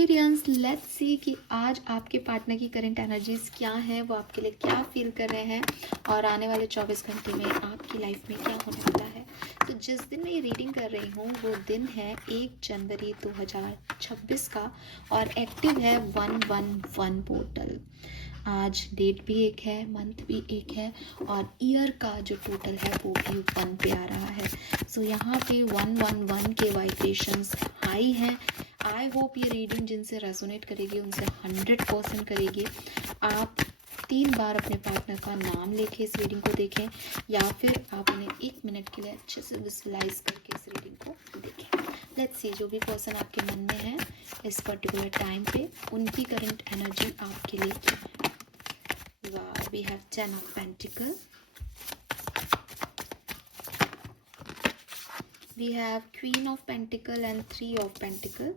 Aquarians, let's see कि आज आपके पार्टनर की करंट एनर्जीज क्या है, वो आपके लिए क्या फील कर रहे हैं और आने वाले 24 घंटे में आपकी लाइफ में क्या होने वाला है। तो जिस दिन मैं ये रीडिंग कर रही हूँ वो दिन है 1 जनवरी 2026 का और एक्टिव है 111 पोर्टल। आज डेट भी एक है, मंथ भी एक है और ईयर का जो टोटल है वो भी 1 पे आ रहा है। सो यहाँ पे 111 के वाइब्रेशंस हाई हैं। आई होप ये रीडिंग जिनसे रेजोनेट करेगी उनसे 100% करेगी। आप 3 बार अपने पार्टनर का नाम लेके इस रीडिंग को देखें या फिर आप उन्हें 1 मिनट के लिए अच्छे से विजुअलाइज करके इस रीडिंग को देखें। लेट्स सी जो भी पर्सन आपके मन में है इस पर्टिकुलर टाइम पे उनकी करंट एनर्जी आपके लिए क्या है। Wow, we have 10 of Pentacles. We have Queen of Pentacles and 3 of Pentacles.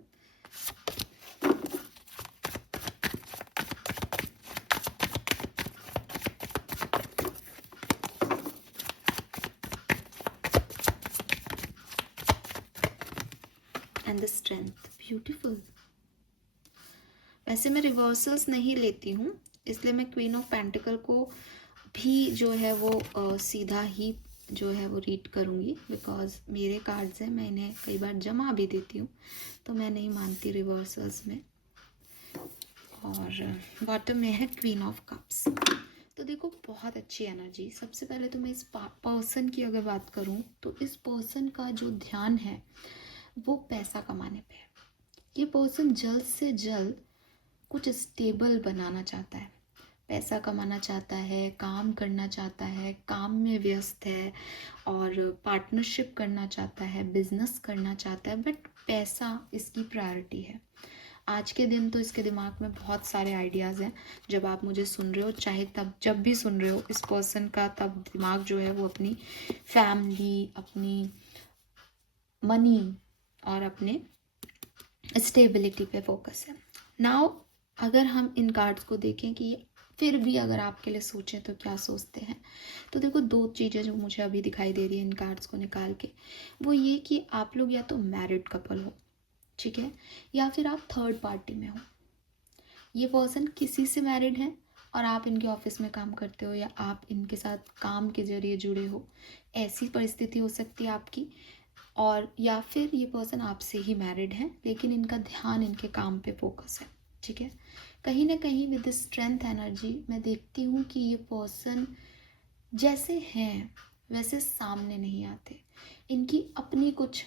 And the Strength. Beautiful. वैसे मैं रिवर्सल्स नहीं लेती हूँ इसलिए मैं क्वीन ऑफ पेंटिकल को भी जो है वो सीधा ही जो है वो रीड करूँगी बिकॉज मेरे कार्ड्स हैं, मैं इन्हें कई बार जमा भी देती हूँ तो मैं नहीं मानती रिवर्सल्स में। और बॉटम में है क्वीन ऑफ कप्स। तो देखो बहुत अच्छी एनर्जी। सबसे पहले तो मैं इस पर्सन की अगर बात करूँ तो इस पर्सन का जो ध्यान है वो पैसा कमाने पे है। ये पर्सन जल्द से जल्द कुछ स्टेबल बनाना चाहता है, पैसा कमाना चाहता है, काम करना चाहता है, काम में व्यस्त है और पार्टनरशिप करना चाहता है, बिजनेस करना चाहता है, बट पैसा इसकी प्रायोरिटी है। आज के दिन तो इसके दिमाग में बहुत सारे आइडियाज़ हैं। जब आप मुझे सुन रहे हो चाहे तब जब भी सुन रहे हो इस पर्सन का तब दिमाग जो है वो अपनी फैमिली, अपनी मनी और अपने स्टेबिलिटी पे फोकस है। नाउ अगर हम इन कार्ड्स को देखें कि फिर भी अगर आपके लिए सोचें तो क्या सोचते हैं, तो देखो 2 चीज़ें जो मुझे अभी दिखाई दे रही है इन कार्ड्स को निकाल के, वो ये कि आप लोग या तो मैरिड कपल हो, ठीक है, या फिर आप थर्ड पार्टी में हो। ये पर्सन किसी से मैरिड है और आप इनके ऑफिस में काम करते हो या आप इनके साथ काम के जरिए जुड़े हो, ऐसी परिस्थिति हो सकती है आपकी। और या फिर ये पर्सन आपसे ही मैरिड है लेकिन इनका ध्यान इनके काम पे फोकस है, ठीक है। कहीं ना कहीं विद स्ट्रेंथ एनर्जी मैं देखती हूँ कि ये पर्सन जैसे हैं वैसे सामने नहीं आते। इनकी अपनी कुछ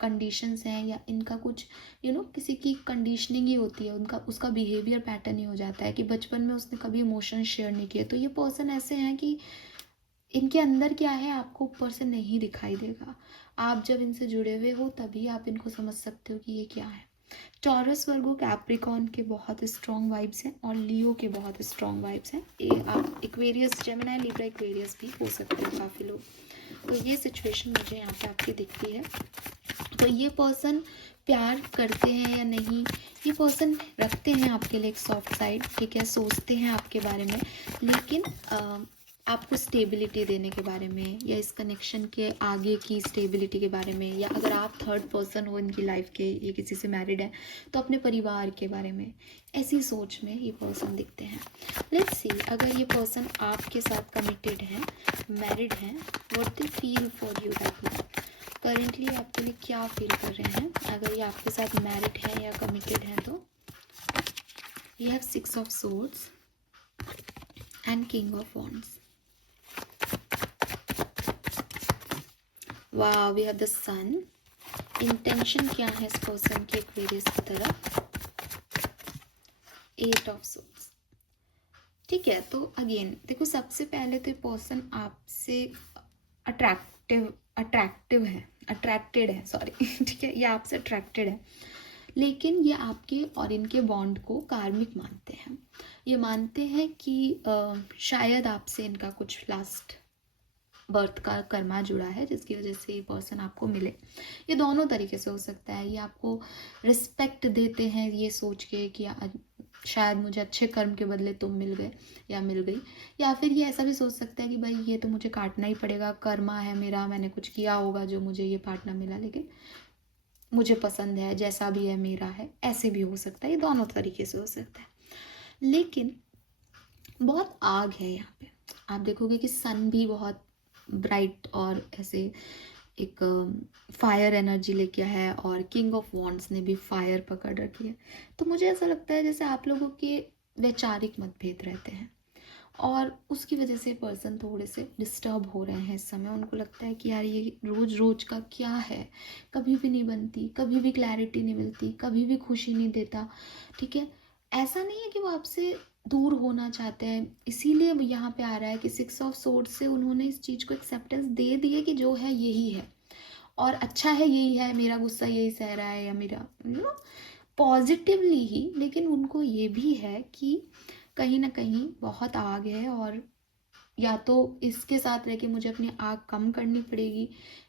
कंडीशंस हैं या इनका कुछ किसी की कंडीशनिंग ही होती है, उनका उसका बिहेवियर पैटर्न ही हो जाता है कि बचपन में उसने कभी इमोशन शेयर नहीं किए। तो ये पर्सन ऐसे हैं कि इनके अंदर क्या है आपको ऊपर से नहीं दिखाई देगा। आप जब इनसे जुड़े हुए हो तभी आप इनको समझ सकते हो कि ये क्या है। टॉरस, वर्गो, कैप्रिकॉर्न के बहुत स्ट्रॉन्ग वाइब्स हैं और लियो के बहुत स्ट्रॉन्ग वाइब्स हैं। ये आप एक्वेरियस, जेमिनी, लिब्रा, एक्वेरियस भी हो सकते हैं काफ़ी लोग। तो ये सिचुएशन मुझे यहाँ पे आपकी दिखती है। तो ये पर्सन प्यार करते हैं या नहीं, ये पर्सन रखते हैं आपके लिए एक सॉफ्ट साइड, ठीक है, सोचते हैं आपके बारे में, लेकिन आपको स्टेबिलिटी देने के बारे में या इस कनेक्शन के आगे की स्टेबिलिटी के बारे में, या अगर आप थर्ड पर्सन हो इनकी लाइफ के, ये किसी से मैरिड है तो अपने परिवार के बारे में ऐसी सोच में ये पर्सन दिखते हैं। लेट्स सी अगर ये पर्सन आपके साथ कमिटेड है, मैरिड है, what they feel for you that now. Currently आपके लिए क्या फील कर रहे हैं अगर ये आपके साथ मैरिड है या कमिटेड है। तो ये have 6 of swords and king of wands. वाह, we have the sun. Intention क्या है इस पर्सन की एक्वेरियस की तरफ। 8 ऑफ सोर्ड्स, ठीक है। तो अगेन देखो, सबसे पहले तो पर्सन आपसे अट्रैक्टेड है सॉरी ठीक है, ये आपसे अट्रैक्टेड है, लेकिन ये आपके और इनके बॉन्ड को कार्मिक मानते हैं। ये मानते हैं कि शायद आपसे इनका कुछ लास्ट बर्थ का कर्मा जुड़ा है जिसकी वजह से ये पर्सन आपको मिले। ये दोनों तरीके से हो सकता है। ये आपको रिस्पेक्ट देते हैं ये सोच के कि शायद मुझे अच्छे कर्म के बदले तुम मिल गए या मिल गई, या फिर ये ऐसा भी सोच सकता है कि भाई ये तो मुझे काटना ही पड़ेगा, कर्मा है मेरा, मैंने कुछ किया होगा जो मुझे ये पार्टनर मिला। लेकिन मुझे पसंद है, जैसा भी है मेरा है, ऐसे भी हो सकता है, ये दोनों तरीके से हो सकता है। लेकिन बहुत आग है यहाँ पे। आप देखोगे कि सन भी बहुत ब्राइट और ऐसे एक फायर एनर्जी लेके आया है, और किंग ऑफ वॉन्ड्स ने भी फायर पकड़ रखी है। तो मुझे ऐसा लगता है जैसे आप लोगों के वैचारिक मतभेद रहते हैं, और उसकी वजह से पर्सन थोड़े से डिस्टर्ब हो रहे हैं इस समय। उनको लगता है कि यार ये रोज रोज का क्या है, कभी भी नहीं बनती, कभी भी क्लैरिटी नहीं मिलती, कभी भी खुशी नहीं देता। ठीक है, ऐसा नहीं है कि वो आपसे दूर होना चाहते हैं, इसीलिए यहाँ पे आ रहा है कि 6 ऑफ सोर्ड्स से उन्होंने इस चीज़ को एक्सेप्टेंस दे दी है कि जो है यही है और अच्छा है, यही है, मेरा गुस्सा यही सह रहा है, या मेरा पॉजिटिवली ही। लेकिन उनको ये भी है कि कहीं ना कहीं बहुत आग है, और या तो इसके साथ रह के मुझे अपनी आग कम करनी पड़ेगी,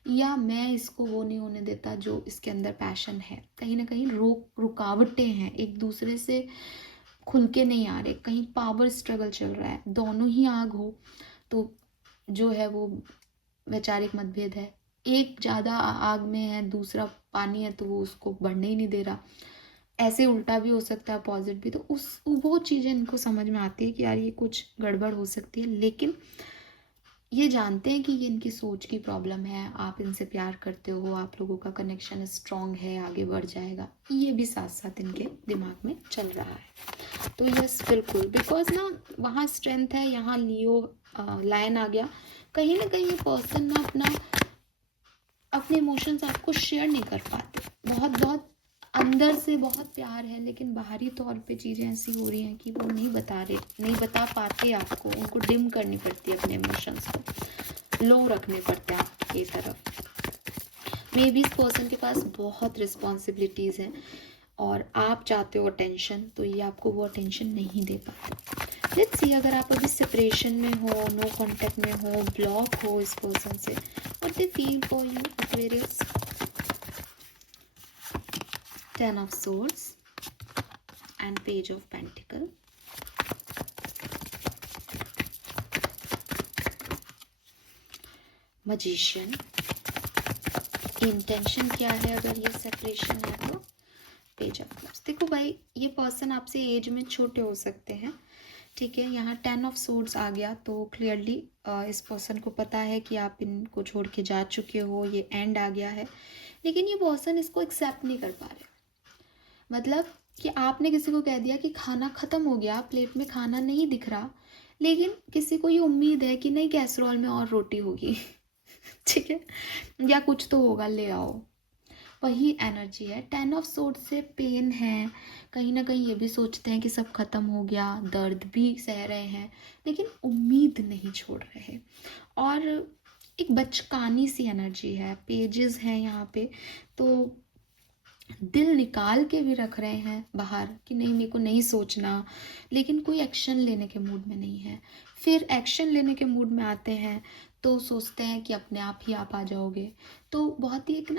या मैं इसको वो नहीं होने देता जो इसके अंदर पैशन है। कहीं ना कहीं रुकावटें हैं, एक दूसरे से खुल के नहीं आ रहे, कहीं पावर स्ट्रगल चल रहा है, दोनों ही आग हो तो जो है वो वैचारिक मतभेद है। एक ज़्यादा आग में है, दूसरा पानी है, तो वो उसको बढ़ने ही नहीं दे रहा। ऐसे उल्टा भी हो सकता है, पॉजिटिव भी। तो उस वो चीज़ें इनको समझ में आती है कि यार ये कुछ गड़बड़ हो सकती है, लेकिन ये जानते हैं कि ये इनकी सोच की प्रॉब्लम है। आप इनसे प्यार करते हो, आप लोगों का कनेक्शन स्ट्रॉन्ग है, आगे बढ़ जाएगा, ये भी साथ साथ इनके दिमाग में चल रहा है। तो यस, बिल्कुल, बिकॉज ना वहाँ स्ट्रेंथ है, यहाँ लियो लायन आ गया। कहीं ना कहीं ये पर्सन ना अपने इमोशंस आपको शेयर नहीं कर पाते। बहुत बहुत अंदर से बहुत प्यार है, लेकिन बाहरी तौर पे चीज़ें ऐसी हो रही हैं कि वो नहीं बता पाते आपको। उनको डिम करनी पड़ती है, अपने इमोशंस को लो रखने पड़ते हैं आपकी तरफ। मे बी इस पर्सन के पास बहुत रिस्पॉन्सिबिलिटीज़ हैं और आप चाहते हो अटेंशन, तो ये आपको वो अटेंशन नहीं दे पाते। लेट्स सी, अगर आप अभी सेपरेशन में हो, नो कांटेक्ट में हो, ब्लॉक हो इस पर्सन से, what they feel for you, Aquarius. 10 of swords and page of pentacle. Magician. Intention क्या है अगर ये सेपरेशन है तो पेज ऑफ कप्स। देखो भाई, ये पर्सन आपसे एज में छोटे हो सकते हैं, ठीक है। यहाँ 10 ऑफ सोर्ड्स आ गया, तो क्लियरली इस पर्सन को पता है कि आप इनको छोड़ के जा चुके हो, ये एंड आ गया है। लेकिन ये पर्सन इसको एक्सेप्ट नहीं कर पा रहे। मतलब कि आपने किसी को कह दिया कि खाना ख़त्म हो गया, प्लेट में खाना नहीं दिख रहा, लेकिन किसी को ये उम्मीद है कि नहीं, कैसरोल में और रोटी होगी ठीक है, या कुछ तो होगा, ले आओ। वही एनर्जी है। 10 ऑफ सोर्ड से पेन है, कहीं ना कहीं ये भी सोचते हैं कि सब खत्म हो गया, दर्द भी सह रहे हैं, लेकिन उम्मीद नहीं छोड़ रहे। और एक बचकानी सी एनर्जी है, पेजेस हैं यहाँ पे, तो दिल निकाल के भी रख रहे हैं बाहर कि नहीं, मेरे को नहीं सोचना, लेकिन कोई एक्शन लेने के मूड में नहीं है। फिर एक्शन लेने के मूड में आते हैं तो सोचते हैं कि अपने आप ही आप आ जाओगे। तो बहुत ही एक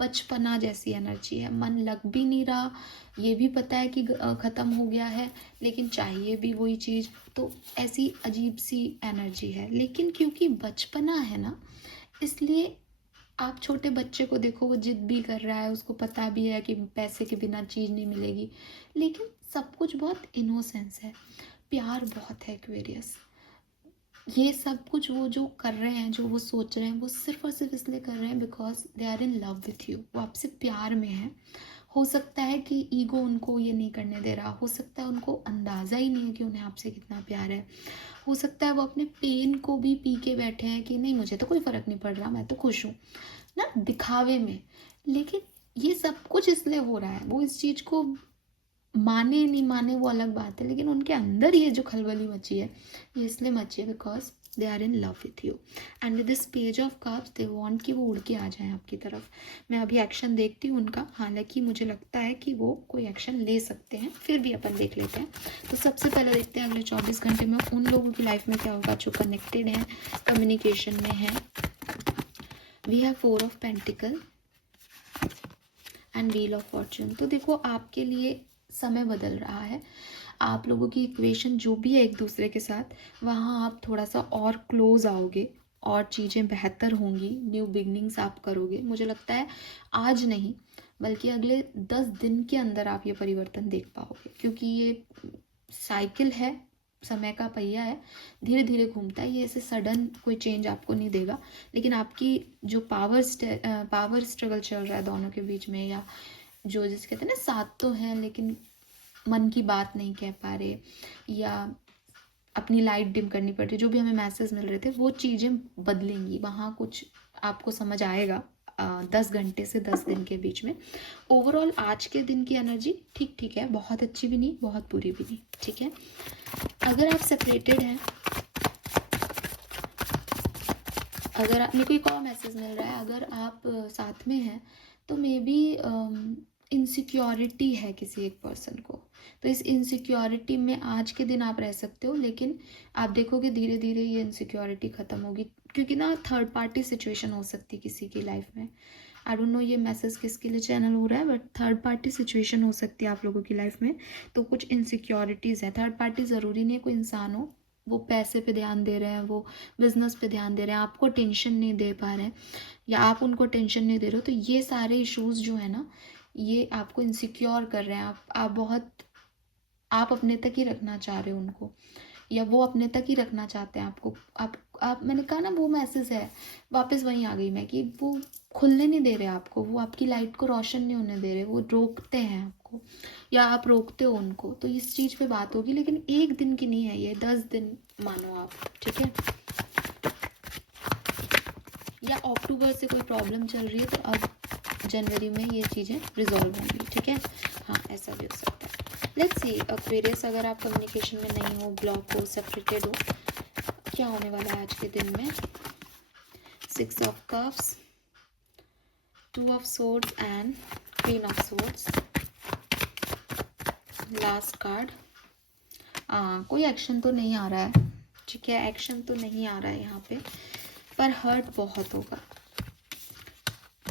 बचपना जैसी एनर्जी है, मन लग भी नहीं रहा, ये भी पता है कि ख़त्म हो गया है, लेकिन चाहिए भी वही चीज़। तो ऐसी अजीब सी एनर्जी है। लेकिन क्योंकि बचपना है ना, इसलिए आप छोटे बच्चे को देखो, वो जिद भी कर रहा है, उसको पता भी है कि पैसे के बिना चीज़ नहीं मिलेगी, लेकिन सब कुछ बहुत इनोसेंस है, प्यार बहुत है एक्वेरियस। ये सब कुछ वो जो कर रहे हैं, जो वो सोच रहे हैं, वो सिर्फ और सिर्फ इसलिए कर रहे हैं because they are in love with you, वो आपसे प्यार में है। हो सकता है कि ईगो उनको ये नहीं करने दे रहा, हो सकता है उनको अंदाज़ा ही नहीं है कि उन्हें आपसे कितना प्यार है, हो सकता है वो अपने पेन को भी पी के बैठे हैं कि नहीं, मुझे तो कोई फ़र्क नहीं पड़ रहा, मैं तो खुश हूँ ना, दिखावे में। लेकिन ये सब कुछ इसलिए हो रहा है, वो इस चीज़ को माने नहीं माने वो अलग बात है, लेकिन उनके अंदर ये जो खलबली मची है, ये इसलिए मची है because they are in love with you. And with this page of cups they want कि वो उड़ के आ जाए आपकी तरफ। मैं अभी एक्शन देखती हूँ उनका, हालांकि मुझे लगता है कि वो कोई एक्शन ले सकते हैं, फिर भी अपन देख लेते हैं। तो सबसे पहले देखते हैं अगले 24 घंटे में उन लोगों की लाइफ में क्या होगा जो कनेक्टेड हैं, कम्युनिकेशन में है। We have 4 of pentacles and wheel of fortune. तो देखो, आपके लिए समय बदल रहा है, आप लोगों की इक्वेशन जो भी है एक दूसरे के साथ, वहाँ आप थोड़ा सा और क्लोज आओगे, और चीज़ें बेहतर होंगी, न्यू बिगनिंग्स आप करोगे। मुझे लगता है आज नहीं बल्कि अगले 10 दिन के अंदर आप ये परिवर्तन देख पाओगे, क्योंकि ये साइकिल है, समय का पहिया है, धीरे धीरे घूमता है। ये ऐसे सडन कोई चेंज आपको नहीं देगा, लेकिन आपकी जो पावर स्ट्रगल चल रहा है दोनों के बीच में, या जो जिसे कहते हैं ना साथ तो हैं लेकिन मन की बात नहीं कह पा रहे, या अपनी लाइट डिम करनी पड़ रही, जो भी हमें मैसेज मिल रहे थे वो चीज़ें बदलेंगी। वहाँ कुछ आपको समझ आएगा 10 घंटे से 10 दिन के बीच में। ओवरऑल आज के दिन की एनर्जी ठीक ठीक है, बहुत अच्छी भी नहीं, बहुत बुरी भी नहीं, ठीक है। अगर आप सेपरेटेड हैं, अगर मेरे को एक और मैसेज मिल रहा है, अगर आप साथ में हैं तो मे बी इनसिक्योरिटी है किसी एक पर्सन को, तो इस इनसिक्योरिटी में आज के दिन आप रह सकते हो, लेकिन आप देखोगे धीरे धीरे ये इनसिक्योरिटी ख़त्म होगी, क्योंकि ना थर्ड पार्टी सिचुएशन हो सकती है किसी की लाइफ में। आई डोंट नो ये मैसेज किसके लिए चैनल हो रहा है, बट थर्ड पार्टी सिचुएशन हो सकती है आप लोगों की लाइफ में। तो कुछ इनसिक्योरिटीज़ है, थर्ड पार्टी ज़रूरी नहीं है कोई इंसान हो, वो पैसे पे ध्यान दे रहे हैं, वो बिजनेस पे ध्यान दे रहे हैं, आपको टेंशन नहीं दे पा रहे हैं, या आप उनको टेंशन नहीं दे रहे हो, तो ये सारे इश्यूज़ जो है ना ये आपको इनसिक्योर कर रहे हैं। आप अपने तक ही रखना चाह रहे हो उनको, या वो अपने तक ही रखना चाहते हैं आपको। आप मैंने कहा ना वो मैसेज है, वापस वहीं आ गई मैं, कि वो खुलने नहीं दे रहे आपको, वो आपकी लाइट को रोशन नहीं होने दे रहे, वो रोकते हैं आपको, या आप रोकते हो उनको। तो इस चीज़ पे बात होगी, लेकिन एक दिन की नहीं है ये, 10 दिन मानो आप, ठीक है। या अक्टूबर से कोई प्रॉब्लम चल रही है तो अब जनवरी में ये चीज़ें रिजॉल्व होंगी, ठीक है। हाँ, ऐसा भी हो सकता है। लेट्स सी एक्वेरियस, अगर आप कम्युनिकेशन में नहीं हो, ब्लॉक हो, सेपरेटेड हो, क्या होने वाला है आज के दिन में। 6 of cups, 2 of swords and queen of swords. Last card, कोई एक्शन तो नहीं आ रहा है, ठीक है, एक्शन तो नहीं आ रहा है यहाँ पे, पर हर्ट बहुत होगा,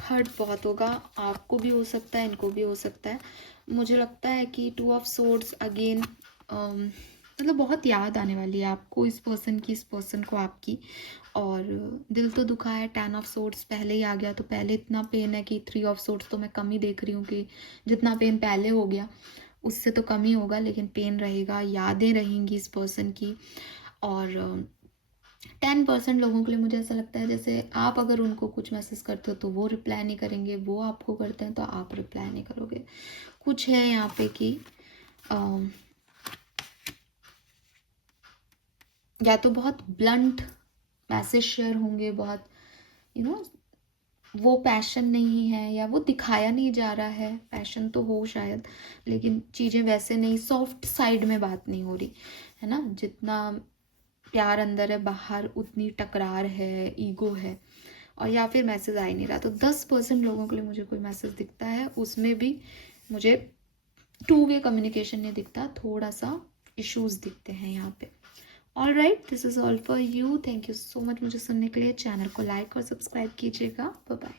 हर्ट बहुत होगा। आपको भी हो सकता है, इनको भी हो सकता है। मुझे लगता है कि 2 ऑफ सोर्ड्स अगेन, मतलब बहुत याद आने वाली है आपको इस पर्सन की, इस पर्सन को आपकी, और दिल तो दुखा है। 10 ऑफ सोर्ड्स पहले ही आ गया, तो पहले इतना पेन है कि 3 ऑफ सोर्ड्स तो मैं कम ही देख रही हूँ, कि जितना पेन पहले हो गया उससे तो कम ही होगा, लेकिन पेन रहेगा, यादें रहेंगी इस पर्सन की। और 10% लोगों के लिए मुझे ऐसा लगता है जैसे आप अगर उनको कुछ मैसेज करते हो तो वो रिप्लाई नहीं करेंगे, वो आपको करते हैं तो आप रिप्लाई नहीं करोगे। कुछ है यहाँ पे कि या तो बहुत ब्लंट मैसेज शेयर होंगे, बहुत वो पैशन नहीं है, या वो दिखाया नहीं जा रहा है, पैशन तो हो शायद, लेकिन चीज़ें वैसे नहीं, सॉफ्ट साइड में बात नहीं हो रही है ना। जितना प्यार अंदर है, बाहर उतनी टकरार है, ईगो है, और या फिर मैसेज आ ही नहीं रहा। तो 10% लोगों के लिए मुझे कोई मैसेज दिखता है, उसमें भी मुझे 2 वे कम्युनिकेशन नहीं दिखता, थोड़ा सा इश्यूज दिखते हैं यहाँ पे। All right, this is all for you. Thank you so much मुझे सुनने के लिए। चैनल को लाइक और सब्सक्राइब कीजिएगा। Bye bye.